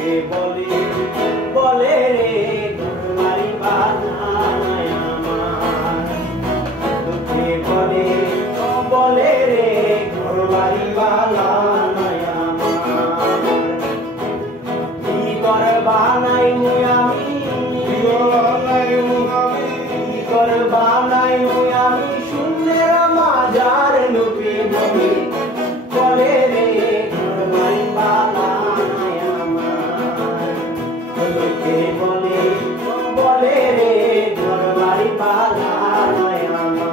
লোকে বলে বলে রে ঘরবাড়ি বানায় আমার, লোকে বলে বলে রে ঘরবাড়ি বানায় আমার। কি করে বানাই মুই আমি, কি করে বানাই মুই আমি শূন্যের মাজার, লোকে বলে বলে রে ঘরবাড়ি বানায় আমার, লোকে বলে বলে রে ঘরবাড়ি বানায় আমার।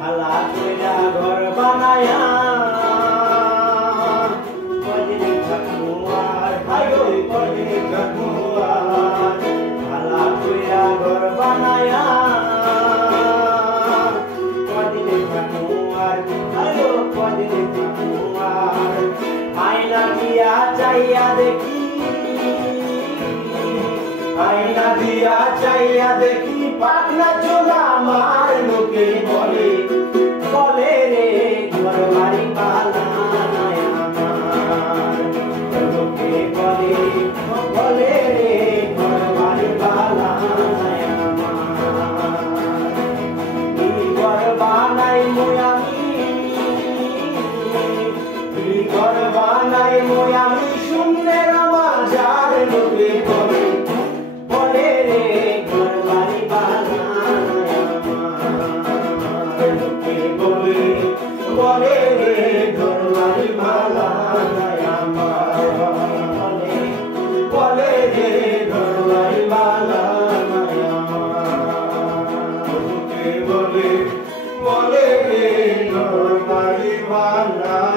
ভালা কইরা ঘর বানায়া কদিন থাকবো আর, আয়ো কদিন থাকবো আর। ভালা কইরা ঘর বানায়া কদিন থাকবো আর, আয়ো কদিন থাকবো আর। আয়না দিয়া চাইয়া দেখি, আয়না দিয়া চাইয়া দেখি পাখনা চোলা আমার, লোকে বলে বলে রে ঘরবাড়ি বানায় আমার, লোকে বলে বলে রে ঘরবাড়ি বানায় আমার। কি ঘর বানাই মুই আমি, কি ঘর বানাই মুই আমি শূন্যের মাঝার, লোকে বলে বলে রে ঘরবাড়ি বানায় আমার, লোকে বলে বলে রে ঘরবাড়ি বানায় আমার, বলে রে ঘরবাড়ি বানায় আমার, লোকে বলে রে ঘরবাড়ি বানায়।